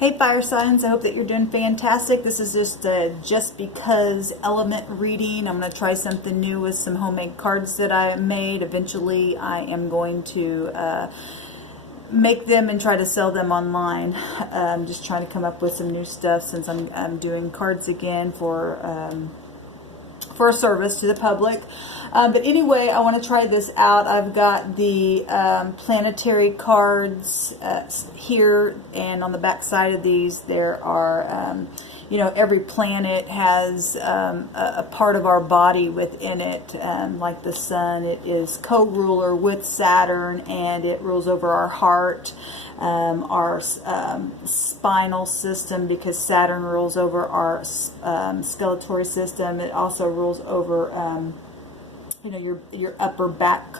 Hey fire signs, I hope that you're doing fantastic. This is just because element reading. I'm going to try something new with some homemade cards that I made. Eventually I am going to make them and try to sell them online. I'm just trying to come up with some new stuff since I'm doing cards again for a service to the public. But anyway, I want to try this out. I've got the planetary cards here, and on the back side of these there are, you know, every planet has a part of our body within it. Like the sun, it is co-ruler with Saturn, and it rules over our heart, our spinal system, because Saturn rules over our skeletal system. It also rules over you know, your upper back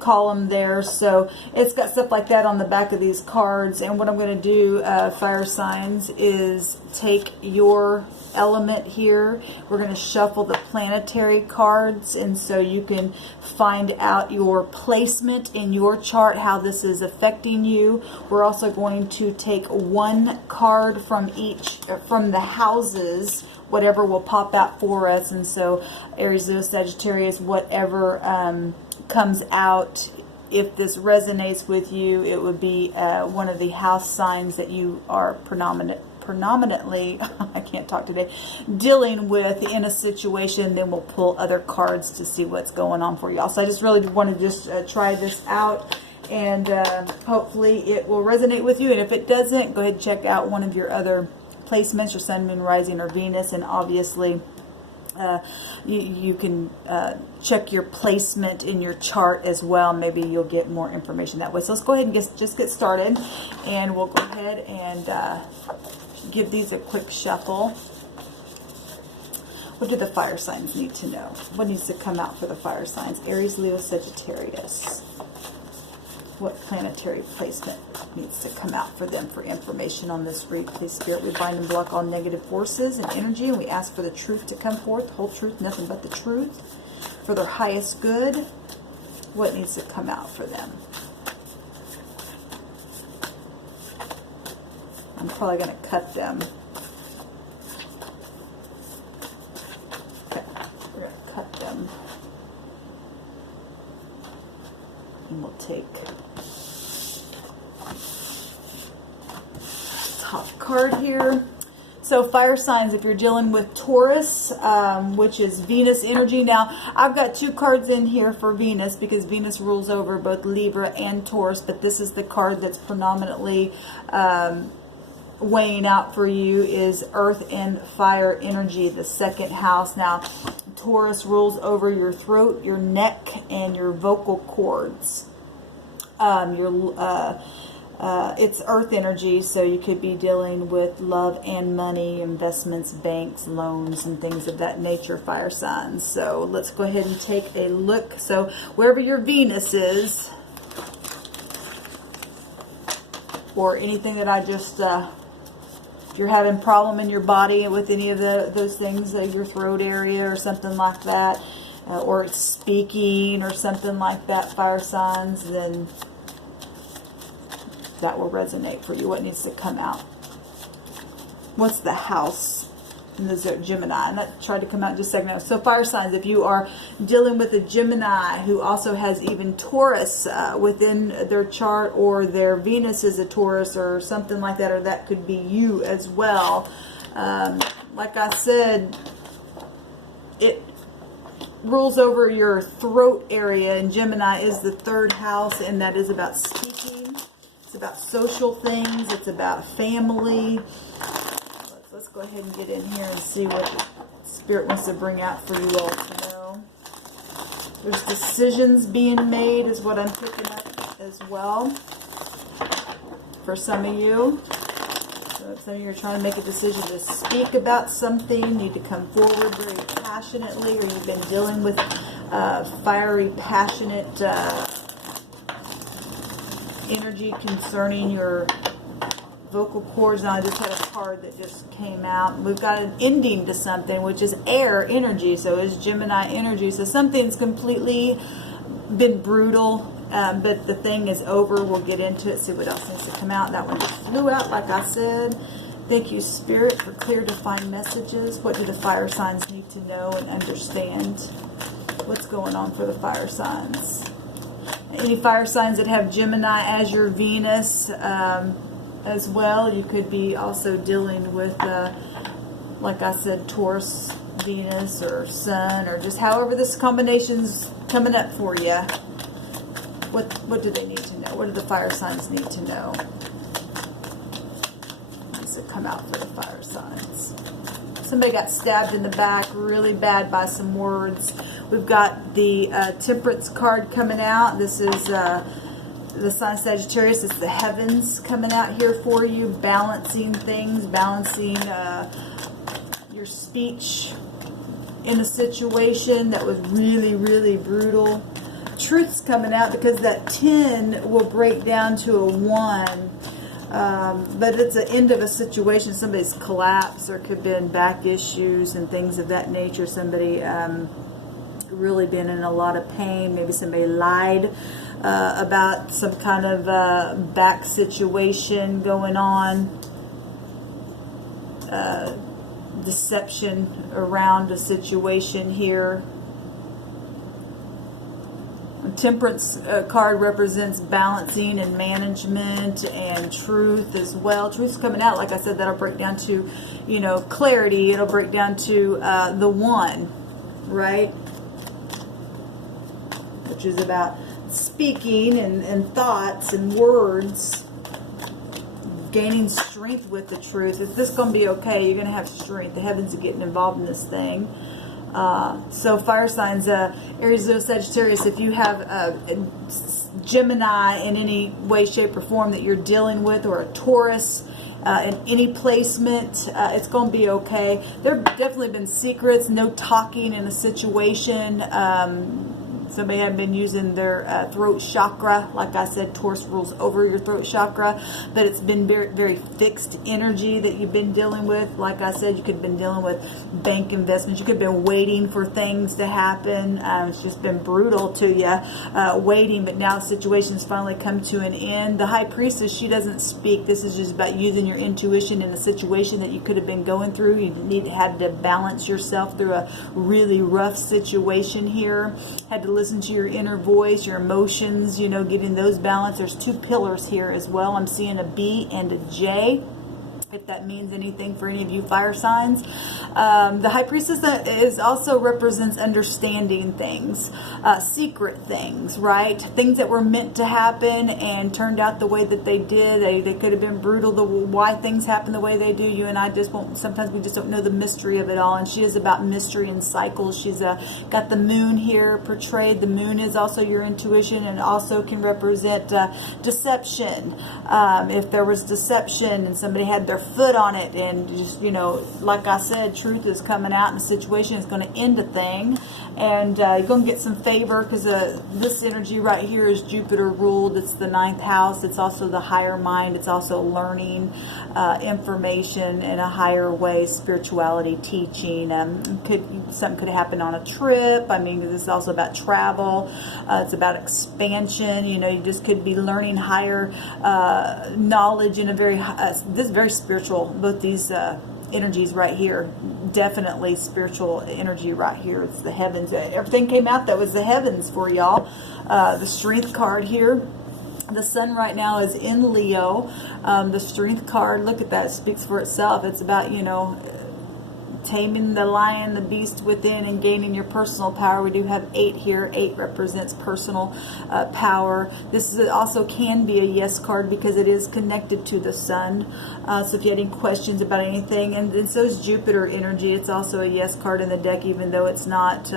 column there. So it's got stuff like that on the back of these cards. And what I'm going to do, fire signs, is take your element here. We're going to shuffle the planetary cards, and so you can find out your placement in your chart, how this is affecting you. We're also going to take one card from each, from the houses, whatever will pop out for us. And so Aries, Leo, Sagittarius, whatever comes out, if this resonates with you, it would be one of the house signs that you are predominantly I can't talk today, dealing with in a situation. Then we'll pull other cards to see what's going on for y'all. So I just really want to just try this out, and hopefully it will resonate with you. And if it doesn't, go ahead and check out one of your other placements, your sun, moon, rising, or Venus. And obviously you can check your placement in your chart as well. Maybe you'll get more information that way. So let's go ahead and just get started, and we'll go ahead and give these a quick shuffle. What do the fire signs need to know? What needs to come out for the fire signs? Aries, Leo, Sagittarius. What planetary placement needs to come out for them for information on this read? Please, Spirit, we bind and block all negative forces and energy, and we ask for the truth to come forth, whole truth, nothing but the truth, for their highest good. What needs to come out for them? I'm probably going to cut them. Okay, we're going to cut them. And we'll take top card here. So fire signs, if you're dealing with Taurus, which is Venus energy. Now, I've got two cards in here for Venus because Venus rules over both Libra and Taurus, but this is the card that's predominantly weighing out for you, is Earth and Fire energy, the second house. Now, Taurus rules over your throat, your neck, and your vocal cords. It's Earth energy, so you could be dealing with love and money, investments, banks, loans, and things of that nature, fire signs. So let's go ahead and take a look. So wherever your Venus is, or anything that I just, if you're having problem in your body with any of those things, your throat area or something like that, or it's speaking or something like that, fire signs, then that will resonate for you. What needs to come out? What's the house in the Gemini? And that tried to come out just a second ago. So fire signs, if you are dealing with a Gemini who also has even Taurus within their chart, or their Venus is a Taurus or something like that, or that could be you as well. Like I said, it rules over your throat area, and Gemini is the third house, and that is about speaking. It's about social things. It's about family. Let's go ahead and get in here and see what Spirit wants to bring out for you all to know. There's decisions being made is what I'm picking up as well for some of you. So if some of you are trying to make a decision to speak about something, need to come forward very passionately, or you've been dealing with fiery, passionate energy concerning your vocal cords. Now I just had a card that just came out, and we've got an ending to something, which is air energy, so it's Gemini energy. So something's completely been brutal but the thing is over. We'll get into it, see what else needs to come out. That one just flew out, like I said. Thank you, Spirit, for clear, defined messages. What do the fire signs need to know and understand? What's going on for the fire signs? Any fire signs that have Gemini as your Venus as well, you could be also dealing with, like I said, Taurus, Venus, or Sun, or just however this combination's coming up for you. What do they need to know? What do the fire signs need to know? What needs to come out for the fire signs? Somebody got stabbed in the back really bad by some words. We've got the Temperance card coming out. This is the sign Sagittarius. It's the heavens coming out here for you, balancing things, balancing your speech in a situation that was really, really brutal. Truth's coming out because that 10 will break down to a 1. But it's the end of a situation. Somebody's collapsed, or could have been back issues and things of that nature. Somebody really been in a lot of pain. Maybe somebody lied about some kind of back situation going on. Deception around a situation here. Temperance card represents balancing and management and truth as well. Truth's coming out, like I said, that'll break down to, you know, clarity. It'll break down to the 1, right? Which is about speaking and thoughts and words, gaining strength with the truth. Is this going to be okay? You're going to have strength. The heavens are getting involved in this thing. So fire signs, Aries, Leo, Sagittarius, if you have Gemini in any way, shape, or form that you're dealing with, or a Taurus in any placement, it's going to be okay. There have definitely been secrets, no talking in a situation. Somebody had been using their throat chakra. Like I said, Taurus rules over your throat chakra, but it's been very, very fixed energy that you've been dealing with. Like I said, you could have been dealing with bank investments. You could have been waiting for things to happen. It's just been brutal to you, waiting, but now the situation's finally come to an end. The High Priestess, she doesn't speak. This is just about using your intuition in a situation that you could have been going through. You had to balance yourself through a really rough situation here. Had to listen to your inner voice, your emotions, you know, getting those balanced. There's 2 pillars here as well. I'm seeing a B and a J, if that means anything for any of you fire signs. The High Priestess is also represents understanding things, secret things, right? Things that were meant to happen and turned out the way that they did. They could have been brutal, why things happen the way they do. You and I just won't, sometimes we just don't know the mystery of it all. And she is about mystery and cycles. She's got the moon here portrayed. The moon is also your intuition, and also can represent deception. If there was deception and somebody had their foot on it, and just, you know, like I said, truth is coming out in a situation. It's going to end a thing, and you're going to get some favor, because this energy right here is Jupiter ruled. It's the 9th house. It's also the higher mind. It's also learning information in a higher way, spirituality, teaching. Something could happen on a trip. I mean, this is also about travel. It's about expansion. You know, you just could be learning higher knowledge in a very this is very spiritual. Both these energies right here, definitely spiritual energy right here. It's the heavens. Everything came out that was the heavens for y'all. The Strength card here. The sun right now is in Leo. The Strength card, look at that, speaks for itself. It's about, you know, taming the lion, the beast within, and gaining your personal power. We do have 8 here. 8 represents personal power. This is also can be a yes card because it is connected to the sun. So if you had any questions about anything, and so is Jupiter energy. It's also a yes card in the deck, even though it's not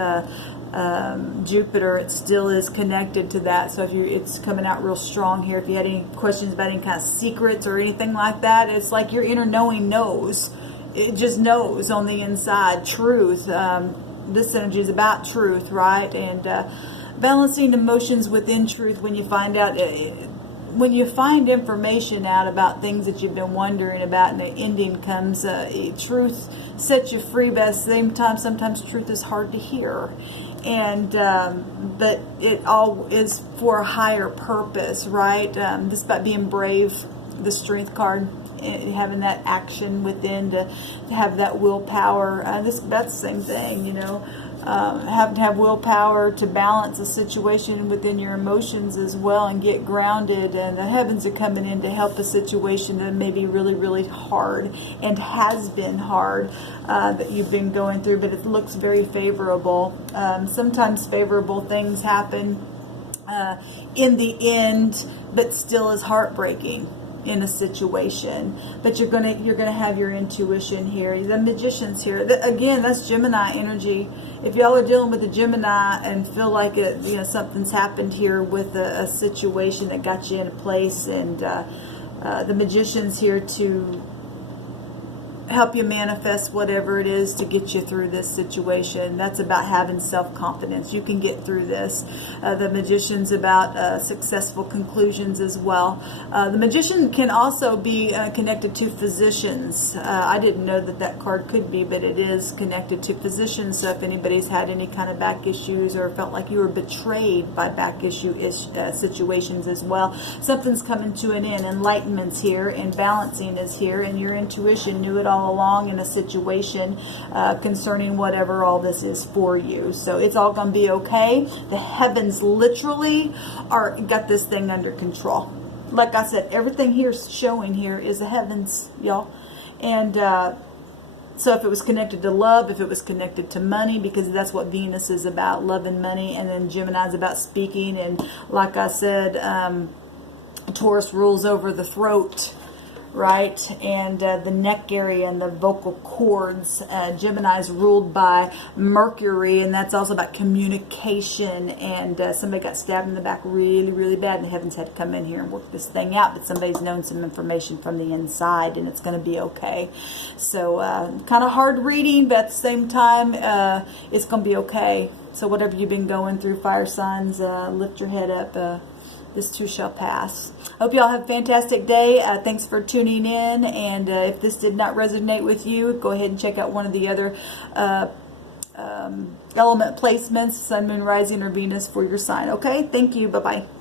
Jupiter, it still is connected to that. So if it's coming out real strong here. If you had any questions about any kind of secrets or anything like that, it's like your inner knowing knows. It just knows on the inside truth. This energy is about truth, right? And balancing emotions within truth. When you find out, when you find information out about things that you've been wondering about, and the ending comes, truth sets you free. But at the same time, sometimes truth is hard to hear. And but it all is for a higher purpose, right? This about being brave, the Strength card, having that action within to have that willpower. That's the same thing, you know. Have to have willpower to balance a situation within your emotions as well and get grounded. And the heavens are coming in to help a situation that may be really, really hard and has been hard that you've been going through, but it looks very favorable. Sometimes favorable things happen in the end, but still is heartbreaking in a situation. But you're gonna have your intuition here. The Magician's here. Again, that's Gemini energy. If y'all are dealing with a Gemini and feel like it, you know, something's happened here with a situation that got you in a place, and the Magician's here to help you manifest whatever it is to get you through this situation. That's about having self-confidence. You can get through this. The Magician's about successful conclusions as well. The Magician can also be connected to physicians. I didn't know that card could be, but it is connected to physicians. So if anybody's had any kind of back issues or felt like you were betrayed by back issue situations as well, something's coming to an end. Enlightenment's here and balancing is here, and your intuition knew it all along in a situation concerning whatever all this is for you. So it's all going to be okay. The heavens literally got this thing under control. Like I said, everything here showing here is the heavens, y'all. And so if it was connected to love, if it was connected to money, because that's what Venus is about, love and money, and then Gemini is about speaking, and like I said, Taurus rules over the throat, right, and the neck area and the vocal cords. Gemini is ruled by Mercury, and that's also about communication. And somebody got stabbed in the back really, really bad, and the heavens had to come in here and work this thing out. But somebody's known some information from the inside, and it's going to be okay. So kind of hard reading, but at the same time, it's going to be okay. So whatever you've been going through, fire signs, lift your head up. This too shall pass. Hope y'all have a fantastic day. Thanks for tuning in. And if this did not resonate with you, go ahead and check out one of the other element placements, Sun, Moon, Rising, or Venus for your sign. Okay? Thank you. Bye-bye.